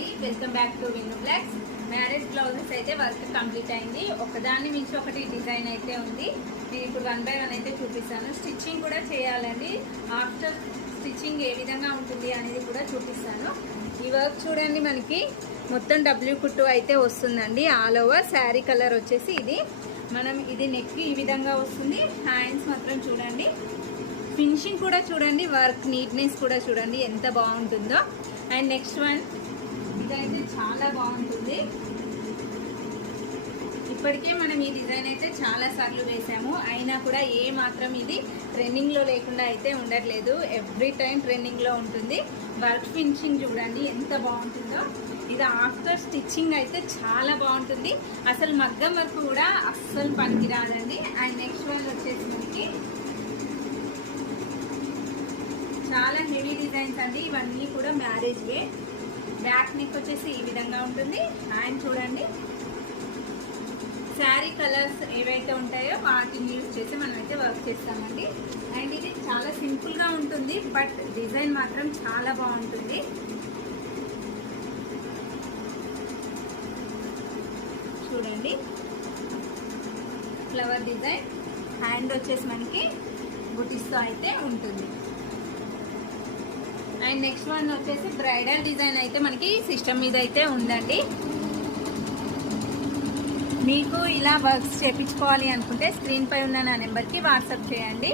అండి, welcome back to Vinnu blogs. Marriage blouses అయితే work complete అయింది. ఒకదాన్ని మించి ఒకటి డిజైన్ అయితే ఉంది. నేను ఇప్పుడు 1 by 1 అయితే చూపిస్తాను. స్టిచ్చింగ్ కూడా చేయాలండి. ఆఫ్టర్ స్టిచ్చింగ్ ఏ విధంగా ఉంటుంది అనేది కూడా చూపిస్తాను. ఈ వర్క్ చూడండి, మనకి మొత్తం డబ్ల్యూ కుట్టు అయితే వస్తుందండి. ఆల్ ఓవర్ శారీ కలర్ వచ్చేసి ఇది నెక్ ఈ విధంగా వస్తుంది. హ్యాండ్స్ మాత్రం చూడండి, ఫినిషింగ్ కూడా చూడండి, వర్క్ నీట్నెస్ కూడా చూడండి ఎంత బాగుంటుందో. అండ్ నెక్స్ట్ వన్, ఇదైతే చాలా బాగుంటుంది. ఇప్పటికే మనం ఈ డిజైన్ అయితే చాలా సార్లు వేసాము, అయినా కూడా ఏ మాత్రం ఇది ట్రెండింగ్లో లేకుండా అయితే ఉండట్లేదు. ఎవ్రీ టైం ట్రెండింగ్లో ఉంటుంది. వర్క్ ఫినిషింగ్ చూడండి ఎంత బాగుంటుందో. ఇది ఆఫ్టర్ స్టిచ్చింగ్ అయితే చాలా బాగుంటుంది. అసలు మగ్గం వర్క్ కూడా అస్సలు పనికిరాదండి. అండ్ నెక్స్ట్ వన్ వచ్చేసి మనకి చాలా హెవీ డిజైన్స్ అండి. ఇవన్నీ కూడా మ్యారేజ్ వే. బ్యాక్ నెక్ వచ్చేసి ఈ విధంగా ఉంటుంది. అండ్ చూడండి, శారీ కలర్స్ ఏవైతే ఉంటాయో వాటిని యూజ్ చేసి మనమైతే వర్క్ చేస్తామండి. అండ్ ఇది చాలా సింపుల్గా ఉంటుంది, బట్ డిజైన్ మాత్రం చాలా బాగుంటుంది. చూడండి, ఫ్లవర్ డిజైన్. హ్యాండ్ వచ్చేసి మనకి బుటీస్తో అయితే ఉంటుంది. అండ్ నెక్స్ట్ వన్ వచ్చేసి బ్రైడల్ డిజైన్ అయితే మనకి సిస్టమ్ మీద అయితే ఉందండి. మీకు ఇలా వర్క్స్ చేయించుకోవాలి అనుకుంటే స్క్రీన్ పై ఉన్న నా నెంబర్కి వాట్సాప్ చేయండి.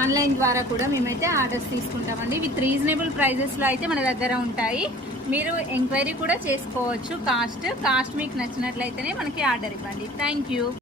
ఆన్లైన్ ద్వారా కూడా మేమైతే ఆర్డర్స్ తీసుకుంటామండి. విత్ రీజనబుల్ ప్రైజెస్లో అయితే మన దగ్గర ఉంటాయి. మీరు ఎంక్వైరీ కూడా చేసుకోవచ్చు. కాస్ట్ మీకు నచ్చినట్లయితేనే మనకి ఆర్డర్ ఇవ్వండి. Thank you.